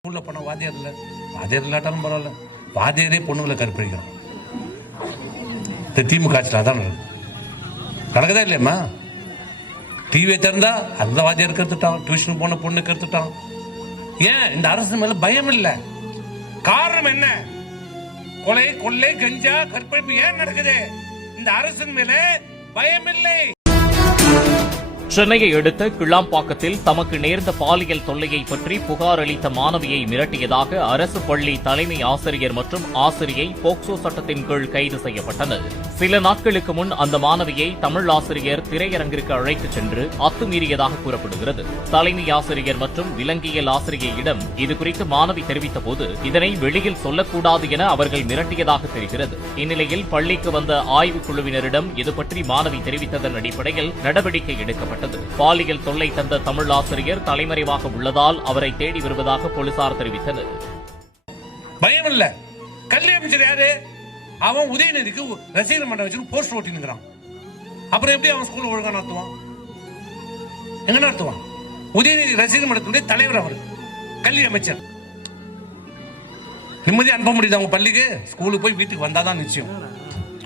ஸ்கூல்ல போன வாத்தியார் இல்லை. வாத்தியார் இல்லாட்டாலும் பரவாயில்ல. வாத்தியாரே பொண்ணுங்களை கற்பழிக்கிறோம் இந்த திமுக ஆட்சியில் அதான் நடக்குது. நடக்குதா இல்லையம்மா? டிவியை திறந்தா அந்த வாத்தியார் கற்றுட்டான் டியூஷன் போன பொண்ணு கற்றுட்டான் ஏன்? இந்த அரசு மேல பயம் இல்லை. காரணம் என்ன? கொலை கொள்ளை கஞ்சா கற்பழிப்பு ஏன் நடக்குது? இந்த அரசின் மேல பயம் இல்லை. சென்னையை அடுத்த கிளாம்பாக்கத்தில் தமக்கு நேர்ந்த பாலியல் தொல்லையை பற்றி புகார் அளித்த மாணவியை மிரட்டியதாக அரசு பள்ளி தலைமை ஆசிரியர் மற்றும் ஆசிரியை போக்சோ சட்டத்தின் கீழ் கைது செய்யப்பட்டனர் சில நாட்களுக்கு முன் அந்த மாணவியை தமிழ் ஆசிரியர் திரையரங்கிற்கு அழைத்துச் சென்று அத்துமீறியதாக கூறப்படுகிறது. தலைமை ஆசிரியர் மற்றும் விலங்கியல் ஆசிரியையிடம் இதுகுறித்து மாணவி தெரிவித்தபோது இதனை வெளியில் சொல்லக்கூடாது என அவர்கள் மிரட்டியதாக தெரிகிறது. இந்நிலையில் பள்ளிக்கு வந்த ஆய்வுக் குழுவினரிடம் இது பற்றி மாணவி தெரிவித்ததன் அடிப்படையில் நடவடிக்கை எடுக்கப்பட்டது. பாலியல் தொல்லை தந்த தமிழ் ஆசிரியர் தலைமறைவாக உள்ளதால் அவரை தேடி வருவதாக போலீசார் தெரிவித்தனர். பயம் இல்ல. கல்வி அமைச்சர் யாரு? அவன் உதயநிதிக்கு ரசிகர் மன்றம் வச்சு போஸ்டர் ஓட்டினுங்கிறான் அப்புறம் எப்படி அவன் ஸ்கூல் ஒழுங்கா நடத்துவான்? எங்க நடத்துவான்? உதயநிதி ரசிகர் மன்றத்துடைய தலைவர் அவர். கல்வி அமைச்சர். நிம்மதி அனுப்ப முடியுது அவங்க பள்ளிக்கு? ஸ்கூலுக்கு போய் வீட்டுக்கு வந்தாதான் நிச்சயம்.